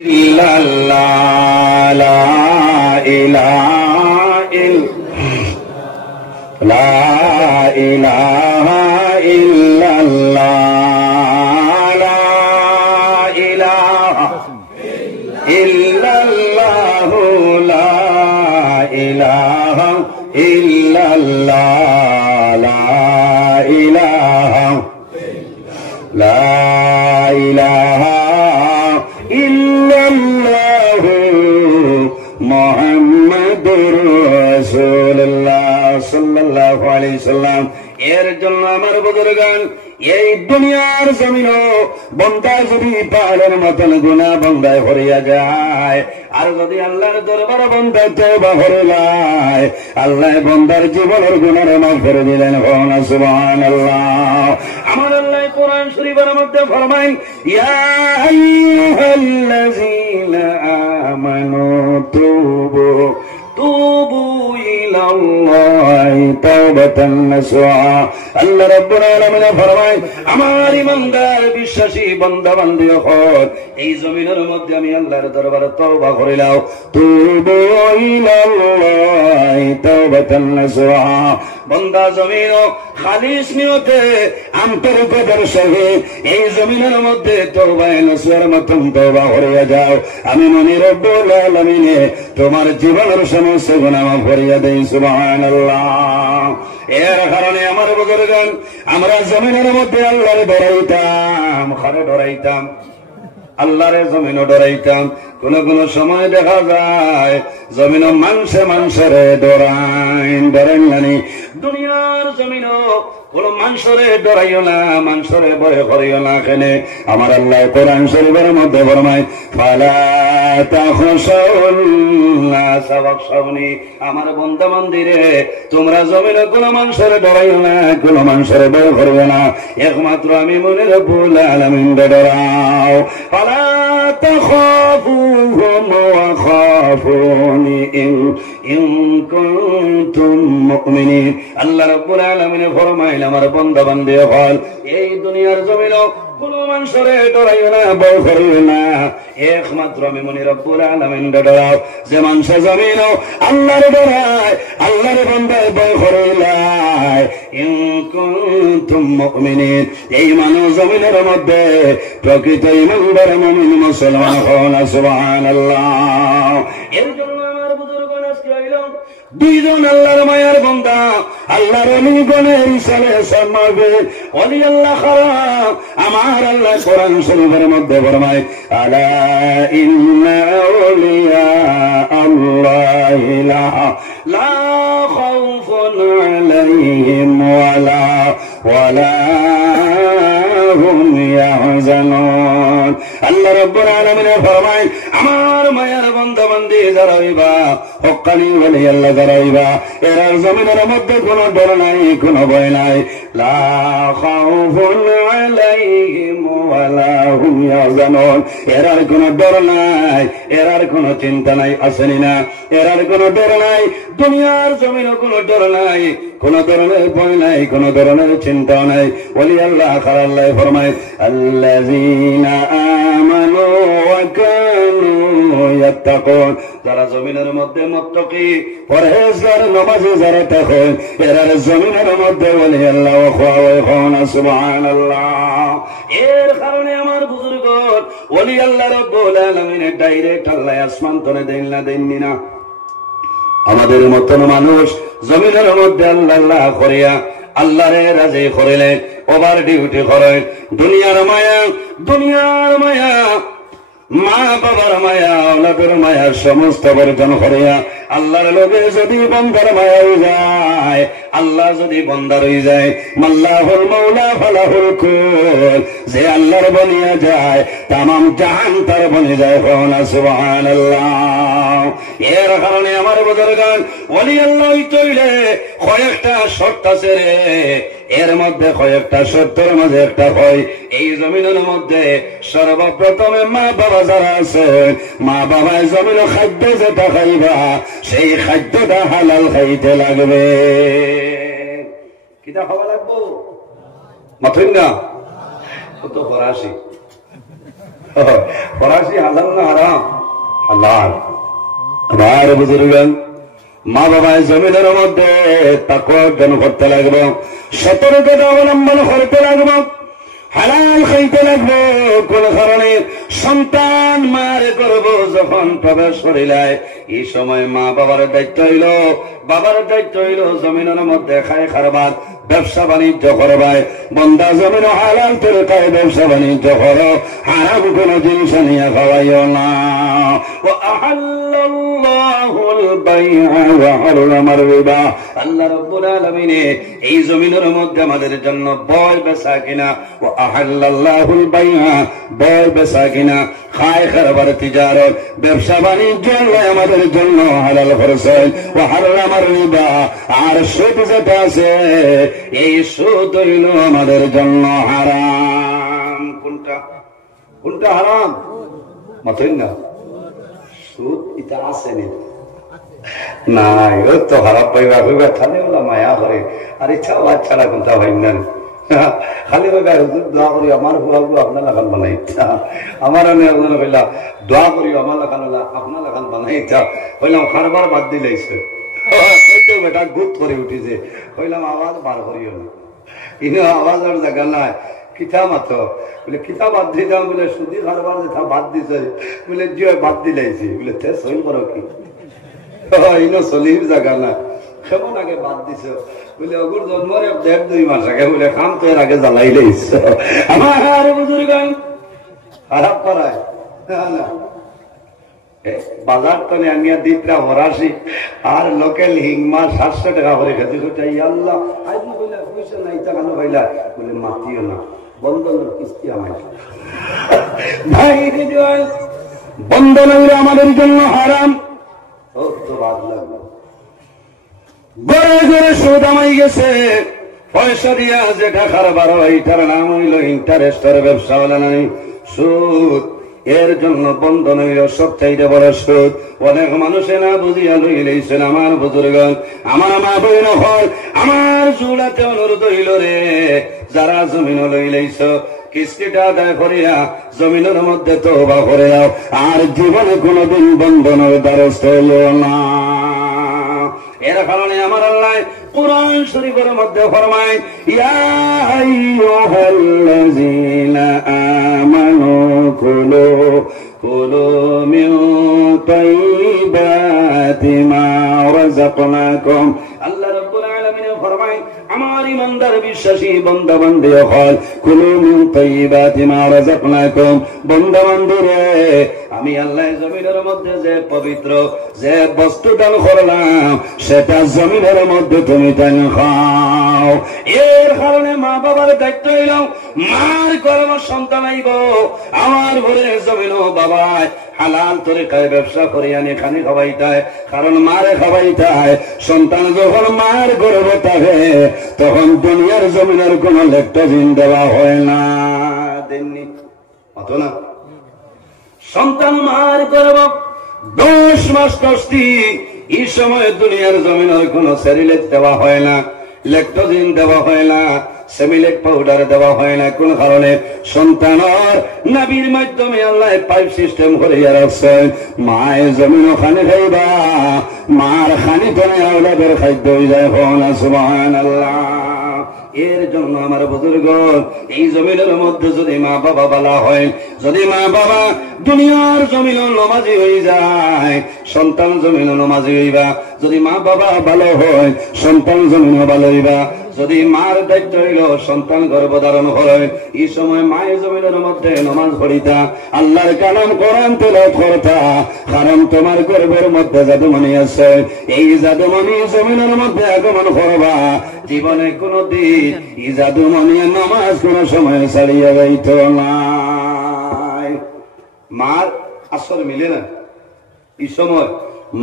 illallah la ilaha illallah la ilaha illallah la ilaha illallah la ilaha illallah la ilaha la ilaha মুহাম্মাদুর রাসূলুল্লাহ সাল্লাল্লাহু আলাইহি সাল্লাম। এর জন্য আমার বুজুর্গান এই দুনিয়ার জমিনও বান্দা যদি পাহাড়ের মতন গুনাহ বান্দায় হরিয়া যায়, আর যদি আল্লাহর দরবারে বান্দা তওবা হরিলায়, আল্লাহ বান্দার জীবনের গুনাহ মাফ করে দিলেন। সুবহানাল্লাহ। আমার আল্লাহ কোরআন শরীফের মধ্যে ফরমায়, ইয়া আইয়ুহাল্লাযীনা আমানু তুবু ইলাল্লাহি তাওবাতান নাসুহা। আল্লাহ রাব্বুল আলামিন ফরমায়, আমার ইমানদার বিশ্বাসী বান্দা বান্দি হল, এই জমিনের মধ্যে আমি আল্লাহর দরবারে তওবা করিলাম। তুবু ইলাল্লাহি তাওবাতান নাসুহা। বান্দা জমিন খালিস নিয়তে আন্তরিকতার সহিত এই জমিনের মধ্যে তওবায়ে নসুহার মতন তওবা করিয়া যাও, আমি মনি রব্বুল আলামিন তোমার জীবনের সমস্ত গুনাহ মাফ করিয়া দেই। সুবহানাল্লাহ। এর কারণে আমার বুজুর্গান আমরা জমিনের মধ্যে আল্লাহরে ডরাইতাম, খারে ডরাইতাম, আল্লাহরে জমিনও ডরাইতাম। কোন কোন সময় দেখা যায় জমিন মানুষের ডরেন নানি। দুনিয়ার জমিন কোন মানুষরে ডরাইও না, মানুষরে ভয় করিও না। কেনে আমার আল্লাহ কোরআন শরীফের মধ্যে ফরমায়, ফালা তাখশাউন নাস ওয়াখশাউনি। আমার বান্দা বান্দীরে তোমরা জমিনে কোন মানুষরে ডরাইও না, কোন মানুষরে ভয় করিও না, একমাত্র আমি মনে রব্বুল আলামিন ডরাও। ফালা তাখাফুহুম ওয়া খাফুনি ইন কুনতুম মুমিনিন। আল্লাহ রাব্বুল আলামিন ফরমায়, আমার বান্দা বান্দী হল, এই দুনিয়ার জমিনও কোন মানুষরে ডরাইও না, ভয় করিও না, একমাত্র আমি মনি রব্বুল আলামিন ডরাও। যে মানুষ জমিনও আল্লাহর ডরায়, আল্লাহর বান্দায় ভয় করিলায়, ইন কুনতুম মুমিনিন, এই মানুষ জমিনের মধ্যে প্রকৃত ঈমানদার মুমিন মুসলমান হন। সুবহানাল্লাহ। এর জন্য আমার বুজুর্গগণ আজকে আইলাম দুইজন আল্লাহর মায়ার বান্দা, আল্লাহর অলিগণের ইসালে সম্মাবে অলি আল্লাহ খারাপ। আমার আল্লাহ কোরআন শরীফের মধ্যে ফরমায়, আলা ইন্না আউলিয়া আল্লাহি লা খাউফুন আলাইহিম ওয়ালা হুম ইয়াহজানুন। আল্লাহ রাব্বুল আলামিন ফরমায়, আমার মায়ার বান্দা বান্দি যারা হইবা, হক্কানি ওলি আল্লাহ যারা হইবা, এরা জমিনের মধ্যে কোনো ডর নাই, কোনো ভয় নাই। লা খাউফুন আলাইহিম ওয়ালা হুম ইয়াহজানুন। এরার কোনো ডর নাই, এরার কোনো চিন্তা নাই, আসেনি না, এরার কোনো ডর নাই। দুনিয়ার জমিনে কোনো ডর নাই, কোন ধরনের ভয় নাই, কোন ধরনের চিন্তা নাই। ওলি আল্লাহ খারা আল্লাহ ফরমায়, আল্লাযীনা আমানু ওয়া কানু ইয়াত্তাকুন। যারা জমিনের মধ্যে মুত্তাকি পরহেজগার নামাজি যারা থাকে, এরা জমিনের মধ্যে ওলি আল্লাহ ওয়া খাওয়ান। সুবহানাল্লাহ। এর কারণে আমার বুজুর্গ ওলি আল্লাহ রাব্বুল আলামিনের ডাইরেক্ট আল্লাহ আসমান তনে দেন না, দেননি না। আমাদের মতন মানুষ জমিনের মধ্যে আল্লাহ আল্লাহ করিয়া আল্লাহরে রাজি করিলে ওভার ডিউটি করে। দুনিয়ার মায়া, দুনিয়ার মায়া, মা বাবার মায়া, ওলাদের মায়া সমস্ত বর্জন করিয়া আল্লাহর লোকে যদি বন্দার মায়া হয়ে যায়, আল্লাহ যদি বন্দার হয়ে যায়, মাল্লাহুল মাওলা ফালাহুল কুল। যে আল্লাহর বনিয়া যায় তামাম জাহান তার বনে যায়। সুবহানাল্লাহ। এর কারণে আমার বুজুর্গান ওলি আল্লাহ তৈলে কয়েকটা শর্ত আছে রে, এর মধ্যে কয়েকটা শর্তের মাঝে একটা হয়, এই জমিনের মধ্যে সর্বপ্রথমে মা বাবা যারা আছে, মা বাবায় জমিন খাদ্য যেটা খাইবা সেই খাদ্যটা হালাল খাইতে লাগবে। কিটা খাওয়া লাগবো মাথুন না, কত ফরাসি ফরাসি হালাল না হারাম? হালাল। আমার বুজুর্গ, মা বাবায় জমিনের মধ্যে তাকওয়া অর্জন করতে লাগবে, সতর্কতা অবলম্বন করতে লাগবে, হালাল খাইতে লাগবে। কোন কারণে সন্তান মার গর্ভ যখন প্রবেশ করিলায়, এই সময় মা বাবার দায়িত্ব হইল, বাবার দায়িত্ব হইল জমিনের মধ্যে খায় খারবার, ব্যবসা বাণিজ্য করবায়। বন্দা জমিন হালাল তরিকায় ব্যবসা বাণিজ্য করো, হারাম কোন জিনিস নিয়ে খাওয়াইও না। আল্লাহ রাব্বুল আলামিন এই জমিনের মধ্যে আমাদের জন্য বয় বেচা কিনা, ও আহাল্লাল্লাহুল বাইআ, বয় বেচা কিনা, খায় খারবার, তিজারত, ব্যবসা বাণিজ্য আমাদের জন্য হালাল করেছেন। ও হারামার রিবা, আর সুদ যেটা আছে এই সুদ হইল আমাদের জন্য হারাম। কোনটা কোনটা হারাম? মাথুই না সুদ এটা আছে নাই, ও তো হারাপ পাইবা হইবা খালি ওলা মায়া করে, আর ইচ্ছা বাচ্চারা কোনটা হয় না খালি ভাবে দোয়া করি আমার হুয়াবু আপনার লাগান বানাই, আমার আপনার কইলা দোয়া করি আমার লাগান আপনার লাগান বানাই, হইলাম খারবার বাদ দিলাইছে, বেটা গুপ করে উঠিছে, হইলাম আওয়াজ বার করিও না, ইনো আওয়াজের জায়গা নাই। কিতা মাত্র বলে কিতা বাদ দিতাম, বলে সুদি খারবার যেটা বাদ দিছে, বলে জিও বাদ দিলাইছি, বলে তে সই করো কি, ইনো চলির জায়গা না, কেমন আগে বাদ দিছ, বলে অগুর জন্মের 1.5-2 মাস আগে, বলে খাম তো এর আগে জ্বালাই লাইছ। আমার বুজুর্গ খারাপ করায় না, বাজার তো আনিয়া দিতরা হরাসি আর লোকেল হিংমা 700 টাকা করে খেতে চাই। আল্লাহ আজ বলে পয়সা নাই, টাকা না পাইলা, বলে মাতিও না, বন্ধনের কিস্তি আমার ভাই, বন্ধন আমাদের জন্য হারাম। তো বাদ লাগলো, গড়ে গড়ে সুদ আমাই গেছে, পয়সা দিয়া যেটা খারবার হয় এটার নাম হইল ইন্টারেস্টের ব্যবসা, বলে নাই সুদ। এর জন্য বন্ধন হইল সবচাইতে বড় সুদ। অনেক মানুষে না বুঝিয়া লইলেছেন। আমার বুজুর্গ, আমার মা বইন হয়, আমার চুলাতে অনুরোধ হইল রে, যারা জমিন লইলেছ কিস্তিটা আদায় করিয়া জমিনের মধ্যে তওবা করে যাও, আর জীবনে কোনদিন বন্ধনের দ্বারস্থ হইল না। এর কারণে আমার আল্লাহ কুরআন শরীফের মধ্যে ফরমায়, ইয়া আইয়ুহাল্লাযীনা আমানু কুলু মিন তাইয়্যিবাতি মা রাযাকনাকুম। আল্লাহ রাব্বুল আলামিন ফরমায়, আমার ইমানদার বিশ্বাসী বান্দা বান্দী হল, কুলু মিন তাইয়্যিবাতি মা রাযাকনাকুম, বান্দা বান্দীরে আমি আল্লাহ জমিনের মধ্যে যে পবিত্র যে বস্তু দান করলাম সেটা জমিনের মধ্যে তুমি দান খাও। এর কারণে মা বাবার দায়িত্ব হইল, মার গর্ভ সন্তান আইব, আমার ঘরে জমিন বাবায় হালাল তরিকায় ব্যবসা করে আনি খানি খাওয়াইতায়, কারণ মারে খাওয়াইতায়। সন্তান যখন মার গর্ভ থাকে তখন দুনিয়ার জমিনের কোন লেকটোজিন দেওয়া হয় না, দেননি অত না। সন্তান মার গর্ভ 10 মাস 10 দিন, এই সময় দুনিয়ার জমিনের কোন সেরিলেক দেওয়া হয় না, ল্যাকটোজিন দেওয়া হয় না, সেমিলেক পাউডার দেওয়া হয় না। কোন কারণে? সন্তানের নাভির মাধ্যমে আল্লাহ পাইপ সিস্টেম করে রাখছেন। মায়ের জমিন খানি খাইবা, মার খানি করে আওলাদের খাদ্য হয়ে যায়। সুবহানাল্লাহ। এর জন্য আমার বুজুর্গ, এই জমিনের মধ্যে যদি মা বাবা বলা হয়, যদি মা বাবা দুনিয়ার জমিন নমাজি হয়ে যায়, সন্তান জমিন নমাজি হইবা। যদি মা বাবা ভালো হয়, সন্তান জমিন ভালো হইবা। যদি মার দায়িত্ব হইল সন্তান গর্ভধারণ করে, এই সময় মায়ের জমিনের মধ্যে নমাজ পড়িতা, আল্লাহর কালাম কোরআন তেলাওয়াত করতা, কারণ তোমার গর্ভের মধ্যে জাদুমণি আছে। এই জাদুমণি জমিনের মধ্যে আগমন করবা। জীবনে কোনদিন এই জাদুমণি নামাজ কোন সময় ছাড়িয়া যাইত না। মার আসর মিলে না। এই সময়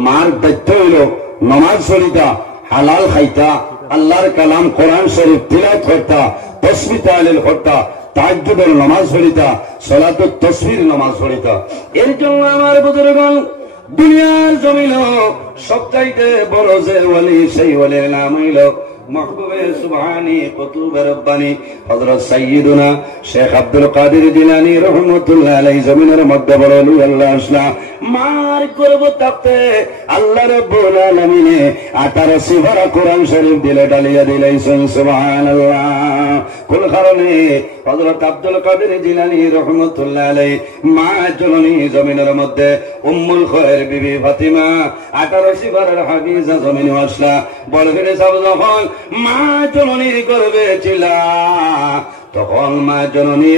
মার দায়িত্ব হইল নমাজ পড়িতা, হালাল খাইতা, আল্লাহর কালাম কোরআন শরীফ তিলাওয়াত করতা, তাসবিহ তাহলিল করতা, তাহাজ্জুদের নামাজ পড়িতা, সালাতুত তাসবিহ নামাজ পড়িতা। এর জন্য আমার বুজুর্গণ, দুনিয়ার জমিন সবচাইতে বড় যে ওলি, সেই ওলির নাম হইল महबूबे सुबहानी कुतुबे रब्बानी हजरत सय्यदुना शेख अब्दुल कादिर जिलानी रहमतुल्लाह अलैहि जमीনের মধ্যে বড় ওলি আল্লাহ আসলা মার করব তাতে আল্লাহ রাব্বুল আলামিনে 18 সিফারা কোরআন শরীফ দিলে ডালিয়া দিলে সুবহানাল্লাহ কোন কারণে হযরত আব্দুল কাদের জিলানী রাহমাতুল্লাহ আলাইহি মা জননী জমিনের মধ্যে উম্মুল খায়র বিবি ফাতিমা 18 সিফারার হাফিজা জমিনে আসলা বলবেন সব যখন মা জননীর গর্ভে ছিল তখন মা জননী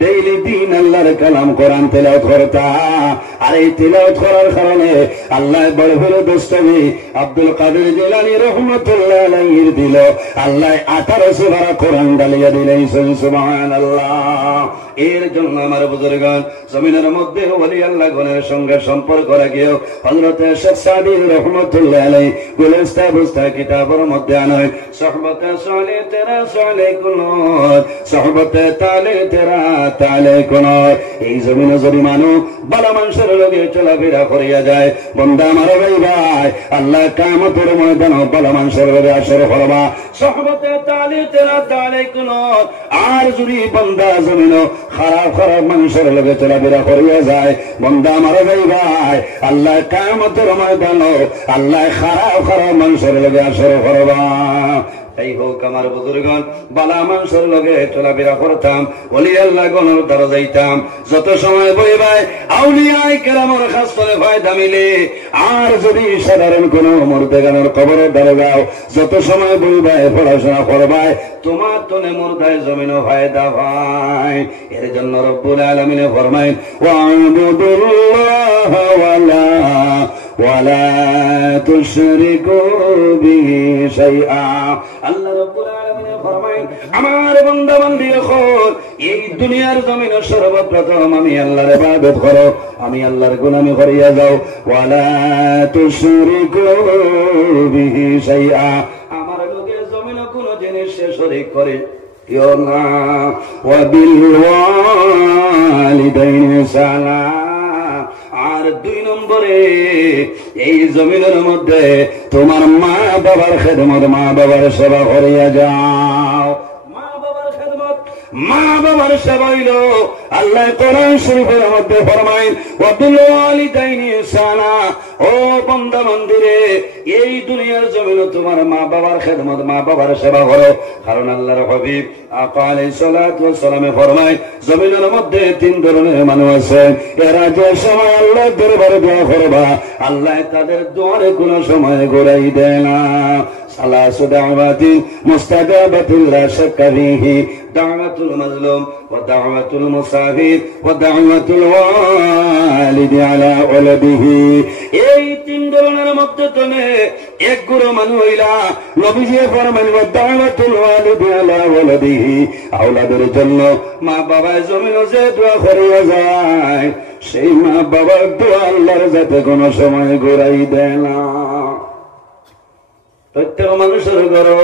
ডেইলি দিন আল্লাহর কালাম কোরআন তেলাওয়াত করতা আর এই তেলাওয়াত করার কারণে আল্লাহ বড় বড় দস্তবি আব্দুল কাদের জিলানী রাহমাতুল্লাহ আলাইহির দিল আল্লাহ 18 সিফারা কোরআন ডালিয়া দিলেন সুবহানাল্লাহ এর জন্য আমার বুজুর্গগণ জমিনের মধ্যে ওলি আল্লাহ গণের সঙ্গে সম্পর্ক রাখিও হযরত শেখ সাদি রাহমাতুল্লাহ আলাইহি গুলিস্তা বুস্তা কিতাবের মধ্যে আনয় সুহবতে সালে তেরা সালে কুনত সুহবতে তালে তেরা তালে কুনত এই জমিনে যদি মানুষ ভালো মানুষের লগে চলাফেরা করিয়া যায় বন্দা আমার ভাই ভাই আল্লাহ কিয়ামতের ময়দানে ভালো মানুষের লগে আসর করবা সুহবতে তালে তেরা তালে কুনত আর যদি বন্দা জমিনে খারাপ খারাপ মানুষের লগে চলাফেরা করিয়া যায় বন্দা আমার ভাই ভাই আল্লাহ কিয়ামতের ময়দানে আল্লাহ খারাপ খারাপ মানুষের লগে আসর করবা এই হোক আমার বুজুর্গগণ বালা মানুষের লগে চলাফেরা করতাম ওলি আল্লাহ গণের দ্বারা যাইতাম যত সময় বই ভাই আউলিয়ায়ে কেরামের কাছ থেকে ফায়দা মিলে আর যদি সাধারণ কোন মুর্দেগানের কবরের দ্বারা যাও যত সময় বই ভাই পড়াশোনা করবাই তোমার তনে মুর্দায় জমিনও ফায়দা ভাই এর জন্য রব্বুল আলামিন ফরমায় ওয়া'বুদুল্লাহ ওয়ালা তুশরিকু বিহি শাইআ আল্লাহ রাব্বুল আলামিন ফরমায় আমার বান্দা বান্দি হল এই দুনিয়ার জমিনে সর্বপ্রথম আমি আল্লাহর ইবাদত করো আমি আল্লাহর গোলামি করিয়া যাও ওয়ালা তুশরিকু বিহি শাইআ আমার লগে জমিনে কোন জিনিস শরীক করে ইও না ওয়া বিল ওয়ালিদাইনি সালাম আর 2 নম্বরে এই জমিনের মধ্যে তোমার মা বাবার খেদমত মা বাবার সেবা করিয়া যাও মা বাবার সেবা হইল আল্লাহ কোরআন শরীফের মধ্যে ফরমায় ওয়া বিল ওয়ালিদাইনি ইহসানা ও বান্দা বান্দীরে এই দুনিয়ার জমিনে তোমার মা বাবার খেদমত মা বাবার সেবা করো কারণ আল্লাহর হাবিব আকা আলাইহিস সালাতু ওয়াস সালামে ফরমায় জমিনের মধ্যে 3 ধরনের মানুষ আছে এরা যে সময় আল্লাহর দরবারে দোয়া করবা আল্লাহ তাদের দোয়ারে কোনো সময় ঘুরাই দেয় না সালাসু দাওয়াতি মুস্তাজাবাতুল লা শাক্কা ফিহি দাওয়াতুল মাজলুম ওয়া দাওয়াতুল মুসাফির ওয়া দাওয়াতুল ওয়ালিদি আলা ওয়ালাদিহি এই 3 ধরনের মধ্যে তুমি এক গুরু মানুষ হইলা নবীজি ফরমান ওয়া দাওয়াতুল ওয়ালিদি আলা ওয়ালাদিহি আওলাদের জন্য মা বাবা জমিনে যে দোয়া করিয়া যায় সেই মা বাবার দোয়া আল্লাহর যাতে কোনো সময় ঘুরাই দেয় না প্রত্যেক মানুষের ঘরে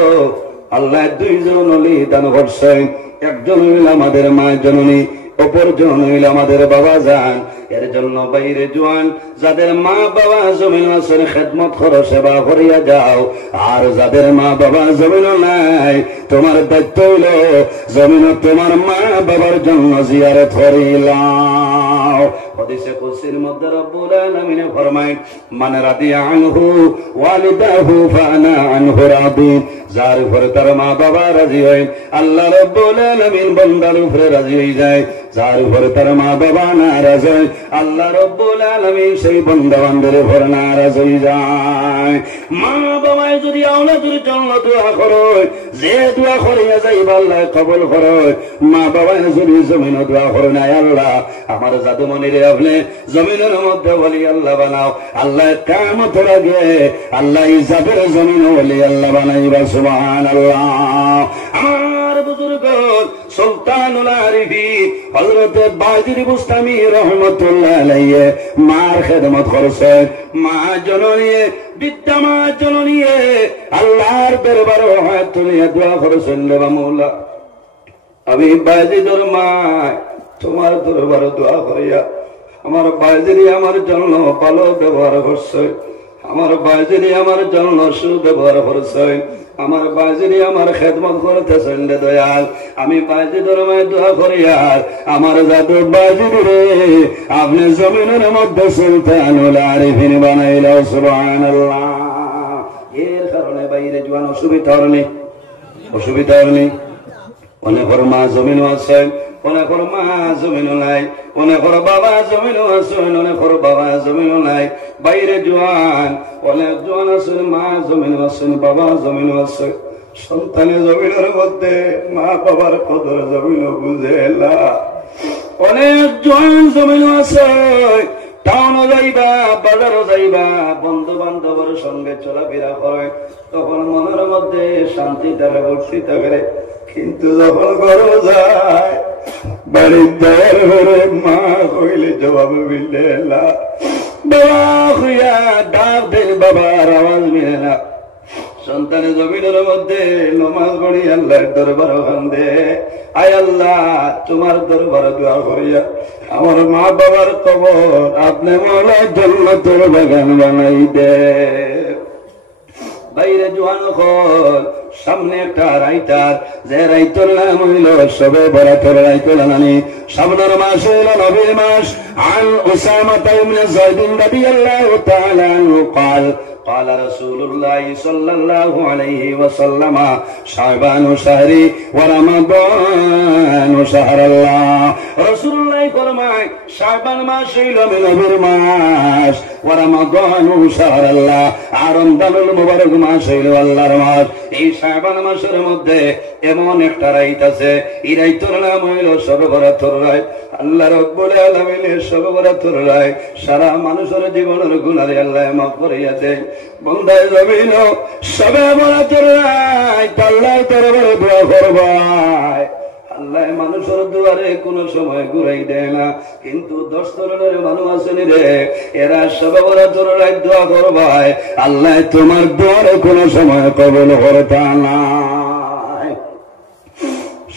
আল্লাহ 2 জন ওলি দান করছেন একজন হইল আমাদের মা জননী অপরজন হইল আমাদের বাবা জান এর জন্য বাইরে জওয়ান যাদের মা বাবা জমিন আছে খেদমত করো সেবা করিয়া যাও আর যাদের মা বাবা জমিন নাই তোমার দায়িত্ব হইল জমিন তোমার মা বাবার জন্য জিয়ারত করিলাও হাদিসে কুদসির মধ্যে রব্বুল আলামিন ফরমায় মান রাদিয়া আনহু ওয়ালিদাহু ফানা আনহু রাদি যার উপরে তার মা বাবা রাজি হয় আল্লাহ রব্বুল আলামিন বান্দার উপরে রাজি হয়ে যায় যার উপরে তার মা বাবা নারাজ হয় আল্লাহ রব্বুল আলামিন সেই বান্দা বান্দার উপরে নারাজ হয়ে যায় মা বাবা যদি আওলাদের জন্য দোয়া করো যে দোয়া করিয়া যাইবা আল্লাহ কবুল করো মা বাবা যদি জমিনে দোয়া করে না আল্লাহ আমার জাদুমনিরে আপনি জমিনের মধ্যে ওলি আল্লাহ বানাও আল্লাহ কিয়ামতের আগে আল্লাহ ইজাবের জমিনে ওলি আল্লাহ বানাইবা সুবহানাল্লাহ আমার বুজুর্গ সুলতানুল আরিফিন হযরত বাজির বুস্তামি রাহমাতুল্লাহ আলাইহি মার খেদমত করছে মা জননী বিদ্যা মা জননী আল্লাহর দরবারে হাত তুলিয়া দোয়া করছেন রে মাওলা আমি বাজিদর মা তোমার দরবারে দোয়া করিয়া আমার বাজিরি আমার জন্য ভালো ব্যবহার করছে আমার বাজিরি আমার জন্য সুব্যবহার করছে, আমার বাজিরি আমার খেদমত করতেছেন রে দয়াল। আমি বাজিদের মায় দোয়া করি আর আমার জাদু বাজিরি রে আপনি জমিনের মধ্যে সুলতানুল আরিফিন বানাইলাও সুবহানাল্লাহ। এর কারণে বাইরে জোয়ান অসুবিধা নেই, অসুবিধা নেই। অনেকের মা জমিন আছে, অনেকের মা জমিন নাই, অনেকের বাবা জমিন আছে, অনেকের বাবা জমিন নাই। বাইরে জোয়ান অনেক জোয়ান আছেন, মা জমিন আছেন, বাবা জমিন আছে। সন্তানের জমিনের মধ্যে মা বাবার কদর জমিন বুঝে না। অনেক জোয়ান জমিন আছে, টাউনও যাইবা, বাজারও যাইবা, বন্ধু বান্ধবের সঙ্গে চলাফেরা করে, তখন মনের মধ্যে শান্তি থাকে, বর্ষি থাকে। কিন্তু যখন ঘরও যায়, বাড়ির দেওয়ার ঘরে মা হইলে জবাব মিলে না, বাবা হইয়া ডাক দেন, বাবার আওয়াজ মিলে না। সন্তানের জমিনের মধ্যে নমাজ পড়ি আল্লাহর দরবার কান্দে, আয় আল্লাহ তোমার দরবার দোয়া করিয়া আমার মা বাবার কবর আপনি মৌলা জান্নাতের বাগান বানাই দে। বাইরে জোয়ান হল, সামনে একটা রাইটার, যে রাইতর নাম হইল সবে বরাতর রাইতর নানি। সামনের মাস হইল নবীর মাস। আন উসামা ইবনে যায়েদ রাদিয়াল্লাহু তাআলা আনহু قال قال رسول الله صلى الله عليه وسلم شعبان شهري ورمضان شهر الله। রাসূলুল্লাহ ফরমায় শাবান মাস হইল নবীর মাস, ورمضان شهر الله, আর রমজানুল মুবারক মাস হইল আল্লাহর মাস। এই শাবান মাসের মধ্যে এমন একটা রাত আছে, এই রাতের নাম হইল শবে বরাতের রাত। আল্লাহ রাব্বুল আলামিনের শবে বরাতের রাত সারা মানুষের জীবনের গুনাহ আল্লাহ মাফ করিয়া দেয়। বন্দায় জমিন শবে বরাতের রাত আল্লাহর দরবারে দোয়া করবাই। আল্লাহ মানুষের দুয়ারে কোন সময় ঘুরাই দেয় না, কিন্তু 10 ধরনের মানুষ আছেন রে, এরা শবে বরাতের রাত দোয়া করবাই, আল্লাহ তোমার দুয়ারে কোন সময় কবুল করতা না।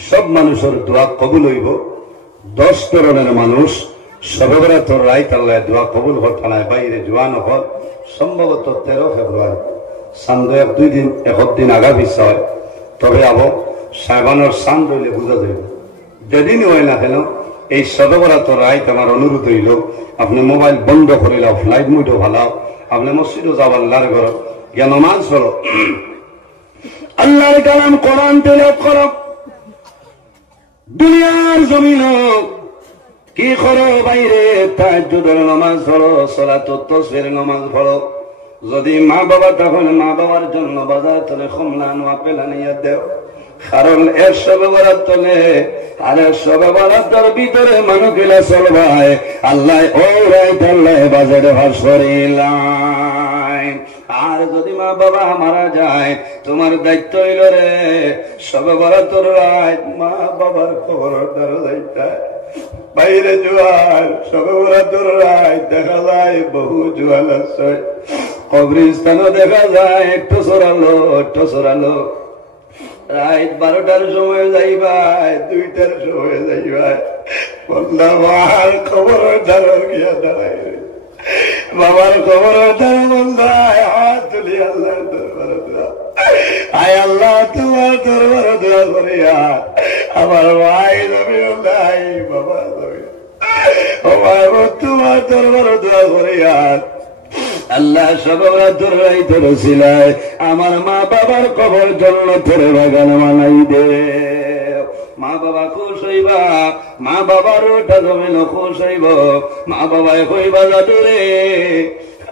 সব মানুষের দোয়া কবুল হইব, 10 ধরনের মানুষ শবে বরাতের রাত আল্লাহ দোয়া কবুল করতা না। বাইরে জোয়ান হল সম্ভবত 13 ফেব্রুয়ারি, চান্দ 1-2 দিন 1 দিন আগা পিছা হয়। তবে আবো শাবানের চাঁদ হইলে বুঝা যাইব, যেদিন হয় না কেন এই শবে বরাতের রাত আমার অনুরোধ হইল আপনি মোবাইল বন্ধ করিল, ফ্লাইট মুডও ভালো, আপনি মসজিদও যাব, আল্লাহর ঘর গিয়া নামাজ পড়ো, আল্লাহর কালাম কোরআন তেলাওয়াত করো। দুনিয়ার জমিন কি করো, বাইরে তাহাজ্জুদের নামাজ পড়ো, সালাতুত তাসবিহের নামাজ পড়ো। যদি মা বাবা তখন মা বাবার জন্য বাজার তলে কমলা নোয়া পেলা নিয়ে দেও, কারণ এর শবে বরাত তলে আর শবে বরাতের ভিতরে মানুষ গেলা চলবাই আল্লাহ ওই রাত আল্লাহ বাজারে ভাস করিলাই। আর যদি মা বাবা মারা যায়, তোমার দায়িত্ব হইল রে শবে বরাতের রাত মা বাবার খবর দাঁড়া। বাইরে জোয়ার শবে বরাতের রাত দেখা যায় বহু জোয়াল আছে, কবরস্থানও দেখা যায় একটু সরালো একটু সরালো। রাত 12টার সময় যাইবাই, 2টার সময় যাইবাই, বাবার খবর দ্বারা গিয়া দাঁড়াই, বাবার খবর দ্বারা বন্ধায় হাত তুলি আল্লাহর দরবারে দোয়া, আয় আল্লাহ তোমার দরবারে দোয়া করিয়া আমার ভাই জমিন নাই, বাবা জমিন ও বাবা তোমার দরবারে দোয়া করিয়া আল্লাহ শবে বরাতের রাতের ওসিলায় আমার মা বাবার কবর জান্নাতের বাগান বানাই দে। মা বাবা খুশ হইবা, মা বাবার ওটা জমিন খুশ হইব, মা বাবায় কইবা জাদুরে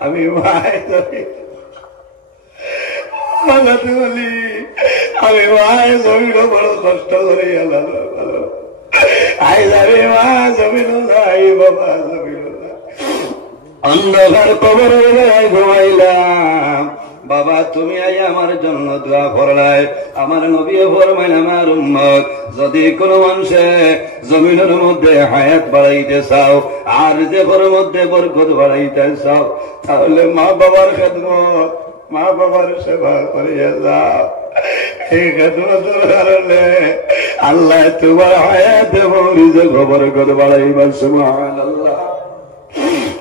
আমি ভাই বলি আমি ভাই জমিন বড় কষ্ট করি, আল্লাহ আই যাবে মা জমিন নাই, বাবা জমিন অন্ধকার কবর ঘুমাইলাম। বাবা তুমি আই আমার জন্য দোয়া করলাই, আমার নবী ফরমাইল আমার উম্মত যদি কোন মানুষে জমিনের মধ্যে হায়াত বাড়াইতে চাও আর দেহের মধ্যে বরকত বাড়াইতে চাও, তাহলে মা বাবার খেদমত মা বাবার সেবা করিয়া যাও। এই খেদমতের কারণে আল্লাহ তোমার হায়াত এবং রিজিক বরকত বাড়াইবা। সুবহানাল্লাহ।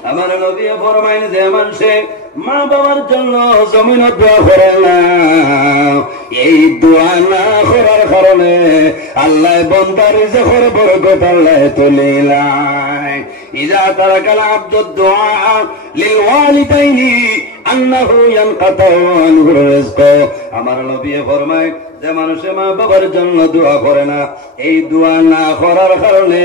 আমার নবী ফরমাইন যে মানুষে মা বাবার জন্য জমিন দোয়া করে না। এই দোয়া না করার কারণে আল্লাহ বান্দার রিজকের বরকত আল্লাহ তুলিলাই। ইজা তারাকাল আব্দুদ দুআ লিল ওয়ালিদাইনি আন্নাহু ইয়ানকাতাউ আনহুর রিজক। আমার নবী ফরমায় যে মানুষে মা বাবার জন্য দোয়া করে না, এই দোয়া না করার কারণে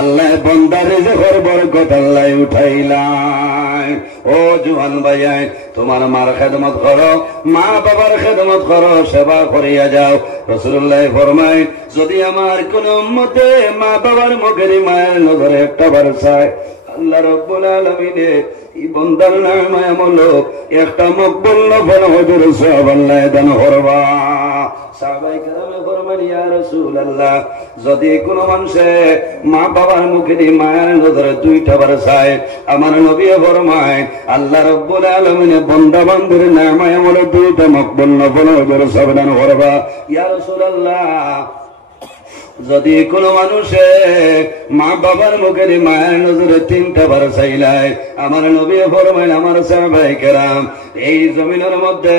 আল্লাহ বান্দার রিজকের বরকত আল্লাহ উঠাইলাই। ও জওয়ান ভাইয়াই, তোমার মার খেদমত করো, মা বাবার খেদমত করো, সেবা করিয়া যাও। রাসূলুল্লাহ ফরমায় যদি আমার কোন উম্মতে মা বাবার মুখের মায়ের নজরে একটা বার চায়, আল্লাহ রাব্বুল আলামিনে এই বান্দার নামে আমলো একটা মকবুল নফল হজর সওয়াব আল্লাহ দান করবা। সাহাবায়ে কেরামে ফরমান ইয়া রাসূলুল্লাহ, যদি কোন মানুষে মা বাবার মুখে মায়ের নজরে দুইটা বার চায়, আমার নবী ফরমায় আল্লাহ রাব্বুল আলামিনে বান্দা বান্দির নামে আমলো দুইটা মকবুল নফল হজর সওয়াব দান করবা। ইয়া রাসূলুল্লাহ, যদি কোন মানুষে মা বাবার মুখের মায়ের নজরে তিনটা বার চাইলাই, আমার নবী ফরমাইল আমার সাহাবায়ে কেরাম এই জমিনের মধ্যে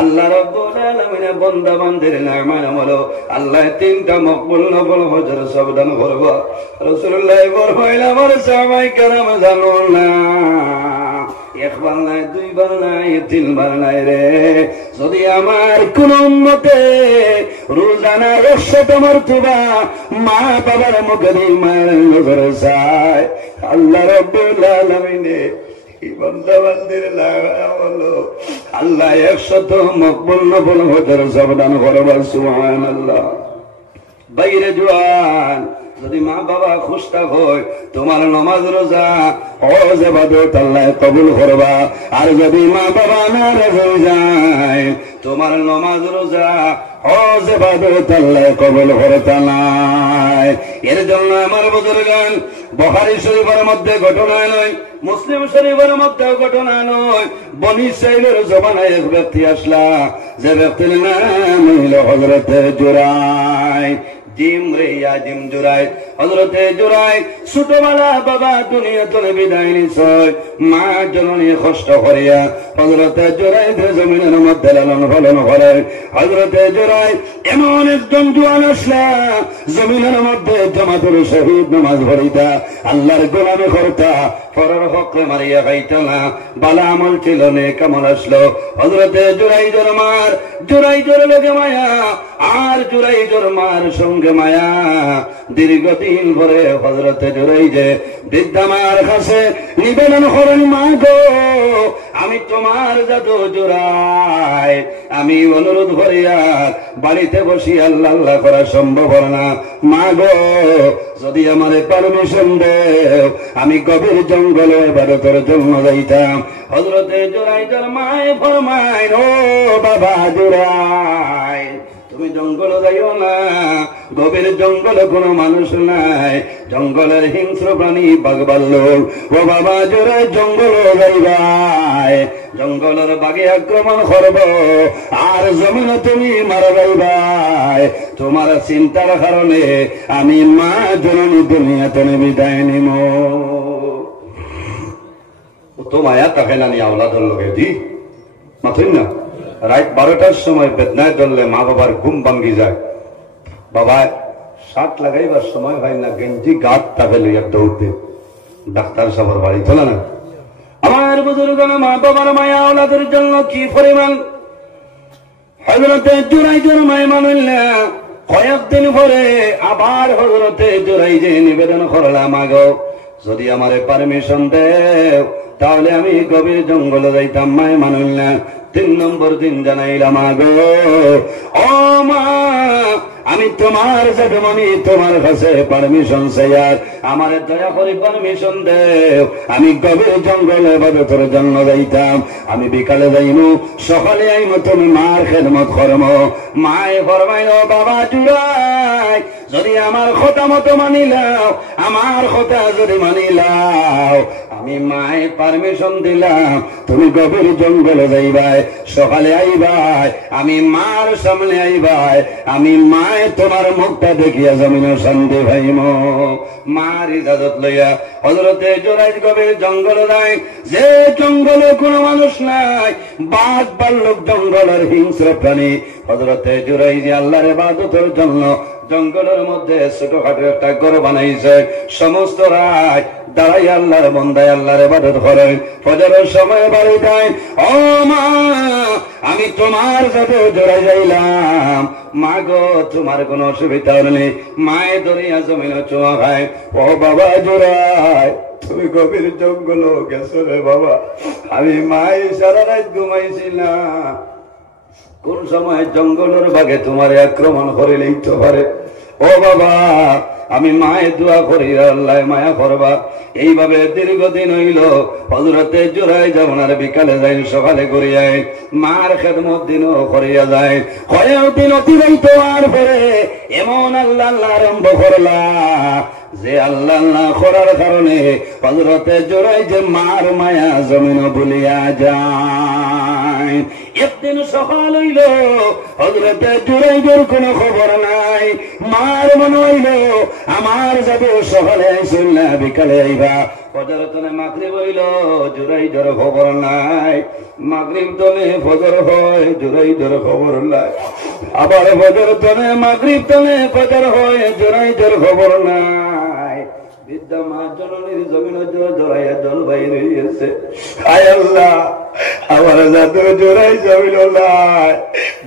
আল্লাহ রাব্বুল আলামিনে বান্দা বান্দির নামে আমলো আল্লাহ তিনটা মকবুল নফল হজর সওয়াব দান করব। রাসূলুল্লাহ ফরমাইল আমার সাহাবায়ে কেরাম জানো না, একবার নাই, দুইবার নাই, তিনবার নাই রে, যদি আমার কোন উম্মতে রোজানা 100 মারতবা মা বাবার মুখের মায়ের নজরে চায়, আল্লাহ রাব্বুল আলামিনে এই বান্দা বান্দির লাগা হলো আল্লাহ 100 মকবুল নফল হজর সওয়াব দান করবে। সুবহানাল্লাহ। বাইরে জওয়ান, যদি মা বাবা খুশটা হয়, তোমার নামাজ রোজা হজ ইবাদত আল্লাহ কবুল করবা। আর যদি মা বাবা নারাজ হয়ে যায়, তোমার নামাজ রোজা হজ ইবাদত আল্লাহ কবুল করতে নাই। এর জন্য আমার বুজুর্গান বুখারী শরীফের মধ্যে ঘটনা নয়, মুসলিম শরীফের মধ্যে ঘটনা নয়, বনী ইসরাইলের জমানায় এক ব্যক্তি আসলা, যে ব্যক্তির নাম হইল হযরতে জুরাই। জিম রে ইয়া জিম জুরাই, হযরতে জুরাই ছোটবেলা বাবা দুনিয়া থেকে বিদায় নিছয়, মা জননী কষ্ট করিয়া হযরতে জুরাই জমিনের মধ্যে লালন পালন করে। হযরতে জুরাই এমন একজন জওয়ান আসলা, জমিনের মধ্যে জামাতুল শহীদ নামাজ পড়িতা, আল্লাহর গোলামি করতা, পরের হককে মারিয়া খাইতা না, বালা আমল ছিল, নেক আমল আসলো। হযরতে জুরাই জোর মার, জুরাই জোর লোকে মায়া, আর জুরাই জোর মার সঙ্গে মায়া। দীর্ঘদিন পরে হযরতে জুরাই যে বৃদ্ধা মার কাছে নিবেদন করেন, মা গো আমি তোমার জাদু জুরাই, আমি অনুরোধ করিয়া বাড়িতে বসি আল্লাহ আল্লাহ করা সম্ভব না, মা গো যদি আমারে পারমিশন দেও আমি গভীর জঙ্গলে ইবাদতের জন্য যাইতাম। হযরতে জুরাই তার মায়ে ফরমায়, ও বাবা জুরাই তুমি জঙ্গল যাইও না, গভীর জঙ্গলে কোনো মানুষ নাই, জঙ্গলের হিংস্র প্রাণী বাঘ ভাল্লুক, ও বাবা জুরাই জঙ্গল যাইবাই, জঙ্গলের বাঘে আক্রমণ করব, আর জমিনে তুমি মারা যাইবাই, তোমার চিন্তার কারণে আমি মা জননী দুনিয়াতে বিদায় নিব। তো মায়া তাকে না নিয়ে আওলাদের লোকে দি মাথুন না, রাত 12টার সময় বেদনায় ধরলে মা বাবার ঘুম ভাঙ্গি যায়, বাবা শাক লাগাইবার সময় হয় না, গেঞ্জি গাত তাকে লইয়া দৌড়তে ডাক্তার সাহেবের বাড়ি চলে না। আমার বুজুর্গ মা বাবার মায়া আওলাদের জন্য কি পরিমাণ। হযরতে জুরাই জোর মায় মানুল না, কয়েকদিন পরে আবার হযরতে জুরাই যে নিবেদন করলাম, মাগো যদি আমারে পারমিশন দেও তাহলে আমি গভীর জঙ্গলে যাইতাম, মায় মানুল না। 3 নম্বর দিন জানাইলাম, মাগো ও মা আমি তোমার জাদুমণি তোমার কাছে পারমিশন চাই, আর আমার দয়া করে পারমিশন দেও, আমি গভীর জঙ্গলে ইবাদতের জন্য যাইতাম, আমি বিকালে যাইমু সকালে আইমু, তুমি মার খেদমত করমো। মায়ে ফরমাইল, বাবা জুরাই যদি আমার কথা মতো মানিলাও, আমার কথা যদি মানিলাও, আমি মায়ের পারমিশন দিলাম, তুমি গভীর জঙ্গলে যাইবাই, সকালে আইবাই, আমি মার সামনে আইবাই, আমি মায় তোমার মুখটা দেখিয়া জমিন শান্তি ভাইম। মার ইজাজত লইয়া হযরতে জুরাইজ গভীর জঙ্গলে যায়, যে জঙ্গলে কোনো মানুষ নাই, বাঘ ভাল্লুক জঙ্গলের হিংস্র প্রাণী। হযরতে জুরাইজ আল্লাহর ইবাদতের জন্য জঙ্গলের মধ্যে ছোটখাটো একটা ঘর বানাইছে। সমস্ত রাত দাঁড়াই আল্লাহর বন্দায় আল্লাহর ইবাদত করে। ফজরের সময় বাড়ি যায়, ও মা আমি তোমার সাথে জোড়াই যাইলাম, মা গো তোমার কোনো অসুবিধা নেই। মায়ে দরিয়া জমিন চোয়া খায়, ও বাবা জোড়াই তুমি গভীর জঙ্গল গেছো রে বাবা, আমি মাই সারা রাত ঘুমাইছিলাম। কোন সময় জঙ্গলের বাঘে তোমার আক্রমণ করে লইতে পারে। ও বাবা আমি মায়ের দোয়া করি আল্লাহ মায়া করবা। এইভাবে দীর্ঘদিন হইল। হযরতে জুরাইজ আপনার বিকালে যাই, সকালে করিয়ায়, মার খেদমত দিনও করিয়া যায়। কয়েকদিন অতিবাহিত হওয়ার পরে এমন আল্লাহ আল্লাহ আরম্ভ করলা, যে আল্লাহ আল্লাহ করার কারণে হযরতে জুরাইজ মার মায়া জমিন ভুলিয়া যায়। একদিন সকাল হইল, হযরতে জুরাইজের কোনো খবর নাই। মার মনে হইল আমার যাবে সকালে আইসুন না বিকালে আইবা। ফজর তনে মাগরিব হইল, জুরাইজের খবর নাই। মাগরিব তনে ফজর হয়, জুরাইজের খবর নাই। আবার ফজর তনে মাগরিব তনে ফজর হয়, জুরাইজের খবর নাই। বিদ্যা মা জননীর জমিন জড়াইয়া জল বাইর হইয়াছে। হায় আল্লাহ আমার জাদু জোড়াই জমিল নাই,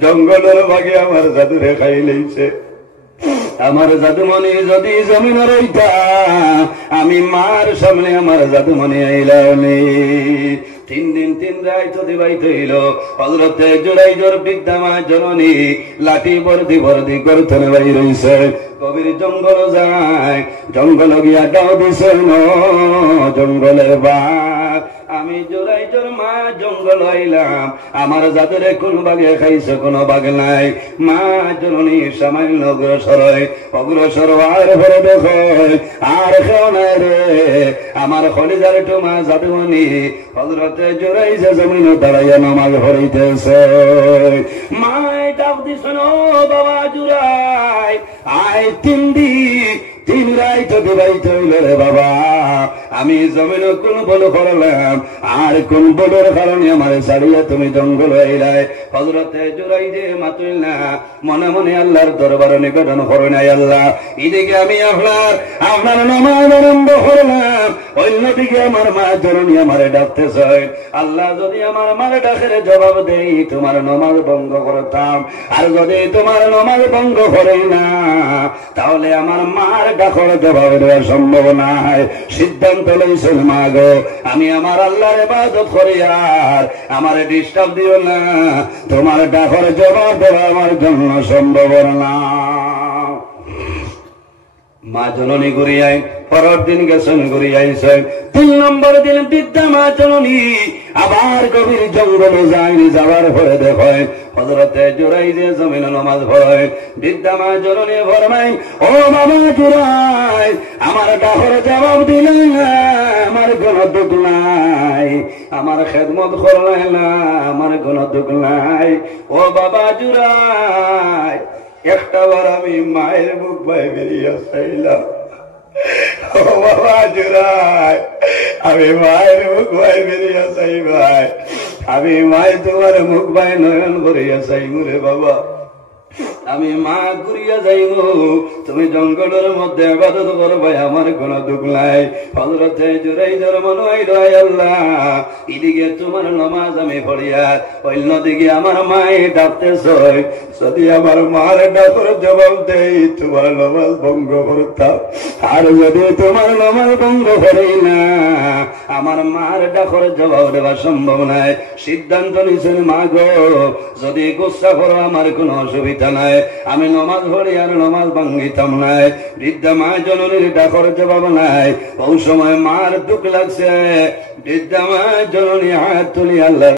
জঙ্গলের ভাগে আমার জাদুরে খাই লইছে। আমার জাদুমণি যদি জমিন রইতা, আমি মার সামনে আমার জাদুমণি আইলামনি। 3 দিন 3 রাত অতিবাহিত হইল। হযরতে জুরাইজের বিদ্যা মা জননী লাঠি বর্দি বর্দি গর্তনে বাইর হইছে। গভীর জঙ্গল যায়, জঙ্গল গিয়া ডাও দিছে জঙ্গলের বাঘ। আমি জুরাইজের মা জঙ্গল আইলাম, আমার জাদুরে কোন বাঘে খাইছে, কোন বাঘ নাই। মা জননী সামান্য অগ্রসর হয়, অগ্রসর হওয়ার পরে দেখো আর কেউ নাই রে, আমার খলিজার টুমা জাদুমণি হযরতে জুরাইজ জমিন দাঁড়াইয়া নামাজ পড়িতেছে। মায় ডাক দিছেন, ও বাবা জুরাই আয়, 3 দিন 3 রাত অতিবাহিত হইল রে বাবা। আমি জমিন কোন বল করলাম, আর কোন বলের কারণে আমার ছাড়িয়া তুমি জঙ্গল হইলাই। হযরতে জুরাইজে মাতুল না, মনে মনে আল্লাহর দরবারে নিবেদন করে নাই, আল্লাহ এদিকে আমি আপনার নামাজ আরম্ভ করলাম, অন্যদিকে আমার মা জননী আমারে ডাকতেছে। আল্লাহ যদি আমার মার ডাকের জবাব দেই, তোমার নামাজ ভঙ্গ করতাম, আর যদি তোমার নামাজ ভঙ্গ করে না, তাহলে আমার মার ডাকর জবাব দেওয়া সম্ভব নাই। সিদ্ধান্ত লইছেন, মা গো আমি আমার আল্লাহর ইবাদত করি, আর আমার ডিস্টার্ব দিও না, তোমার ডাকর জবাব দেওয়া আমার জন্য সম্ভব না। মা জননী ঘুরিয়ায়, পরের দিন গেছেন ঘুরিয়াইছে। 3 নম্বর দিন বিদ্যা মা জননী আবার গভীর জঙ্গলে যায়নি। যাওয়ার পরে দেখে হযরতে জুরাইজে জমিন নামাজ পড়ে। বিদ্যা মা জননী ফরমায়, ও বাবা জুরাইজ আমার ডাকর জবাব দিলেন না, আমার কোনো দুঃখ নাই, আমার খেদমত করলেন না, আমার কোনো দুঃখ নাই। ও বাবা জুরাইজ একটা বার আমি মায়ের মুখ ভাই বেরিয়ে চাইলাম। ও বাবা জুরাই আমি মায়ের মুখ ভাই বেরিয়ে চাই, ভাই আমি মায় তোমার মুখ ভাই নয়ন করিয়া চাই মুরে বাবা। আমি মা ঘুরিয়া যাইব, তুমি জঙ্গলের মধ্যে ইবাদত করবে, আমার কোন দুঃখ নাই। হযরতে জুরাইজের মনে হইল, আল্লাহ এদিকে তোমার নামাজ আমি পড়িয়া, অন্যদিকে আমার মায়ে ডাকতেছে, যদি আমার মার ডাকর জবাব দেই তোমার নামাজ ভঙ্গ করতাম, আর যদি তোমার নামাজ ভঙ্গ করি না, আমার মার ডাকর জবাব দেওয়া সম্ভব নাই। সিদ্ধান্ত নিছেন, মা গো যদি গুসা করো আমার কোনো অসুবিধা নাই, আমি নামাজ পড়ি আর নামাজ ভাঙ্গিতাম নাই। বৃদ্ধা মা জননীর ডাকর জবাব নাই। ওই সময় মার দুঃখ লাগছে। বৃদ্ধা মা জননী হাত তুলি আল্লাহ